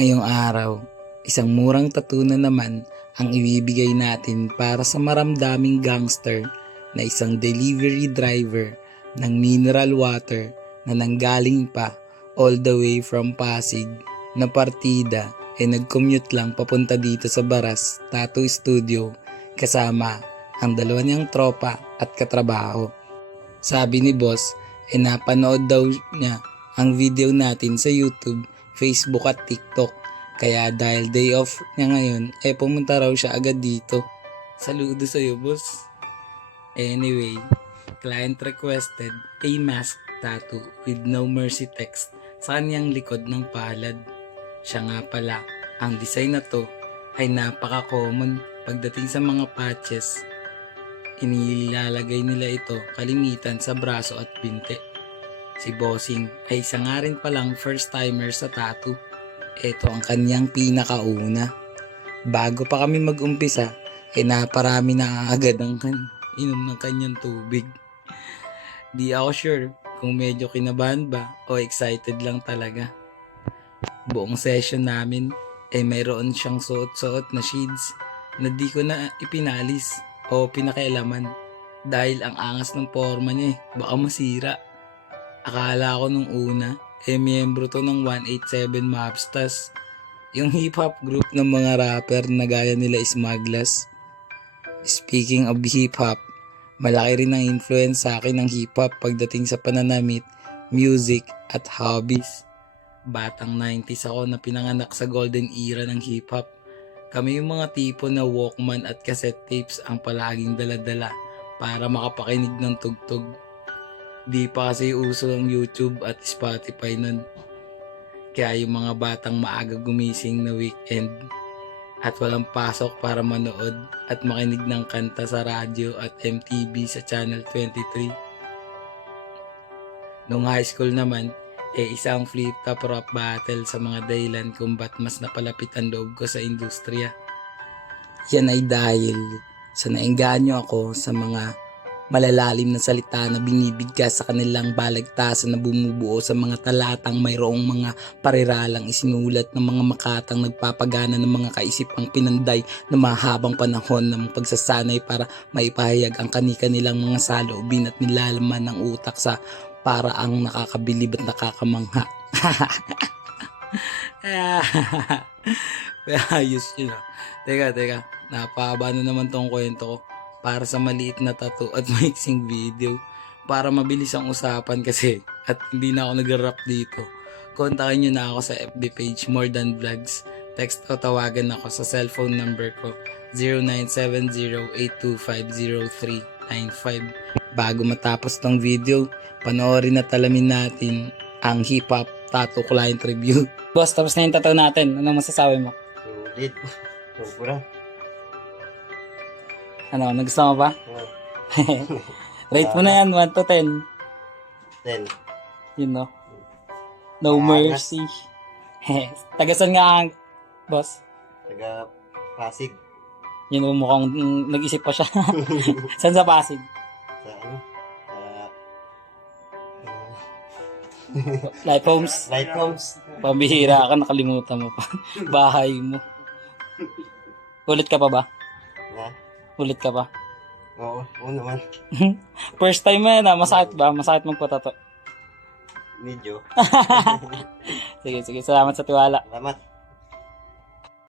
Ngayong araw, isang murang tattoo na naman ang ibibigay natin para sa maramdaming gangster na isang delivery driver ng mineral water na nanggaling pa all the way from Pasig na partida nag-commute lang papunta dito sa Baras Tattoo Studio kasama ang dalawa niyang tropa at katrabaho. Sabi ni boss, napanood daw niya ang video natin sa YouTube, Facebook at TikTok. Kaya dahil day off niya ngayon, pumunta raw siya agad dito. Saludo sa'yo, boss. Anyway, client requested a mask tattoo with no mercy text sa kanyang likod ng palad. Siya nga pala, ang design na to ay napaka-common pagdating sa mga patches. Inilalagay nila ito kalimitan sa braso at binte. Si Bossing ay isa nga rin palang first timer sa tattoo. Ito ang kanyang pinakauna. Bago pa kami mag-umpisa, naparami na agad ang inom ng kanyang tubig. Di ako sure kung medyo kinabahan ba o excited lang talaga. Buong session namin mayroon siyang suot-suot na shades na di ko na ipinalis o pinakialaman dahil ang angas ng forma niya baka masira. Akala ko nung una miyembro to ng 187 Mobsters, yung hip-hop group ng mga rapper na gaya nila Smugglers. Speaking of hip-hop, malaki rin ang influence sa akin ng hip-hop pagdating sa pananamit, music at hobbies. Batang 90s ako na pinanganak sa golden era ng hip-hop. Kami yung mga tipo na Walkman at cassette tapes ang palaging daladala para makapakinig ng tugtog. Di pa kasi uso ang YouTube at Spotify nun. Kaya yung mga batang maaga gumising na weekend at walang pasok para manood at makinig ng kanta sa radyo at MTV sa Channel 23. Nung high school naman, isang flip-top rap battle sa mga dahilan kung ba't mas napalapit ang loob ko sa industriya. Yan ay dahil sa naengganyo ako sa mga malalalim na salita na binibigkas sa kanilang balagtasan na bumubuo sa mga talatang mayroong mga pariralang isinulat ng mga makatang nagpapagana ng mga kaisipang pinanday na mahabang panahon ng pagsasanay para maipahayag ang kani-kanilang mga saloobin at nilalaman ng utak sa paraang nakakabilib at nakakamangha. Ayos yun ah. Teka, napahaba na naman tong kwento ko. Para sa maliit na tattoo at mixing video. Para mabilis ang usapan kasi at hindi na ako nag-rap dito. Kontakin nyo na ako sa FB page More Than Vlogs. Text o tawagan ako sa cellphone number ko 0970-825-0395. Bago matapos tong video, panoorin at alamin natin ang hip-hop tattoo client review. Boss, tapos na yung tattoo natin. Anong masasabi mo? Sulit. Sobra. Ano, nagustuhan mo ba? Rate mo na yan, 1 to 10. 10. Yun no? No mercy. Tagasan nga ang boss. Taga Pasig. Yun o, mukhang nag-isip pa siya. Saan sa Pasig? Sa ano? Life Homes. Light Homes. Pambihira ka, nakalimutan mo pa. Bahay mo. Ulit ka pa ba? Ha? Ulit ka pa? Oo naman. First time mo yan ha? Masakit ba? Masakit magpatato. Medyo. Sige, salamat sa tiwala. Salamat.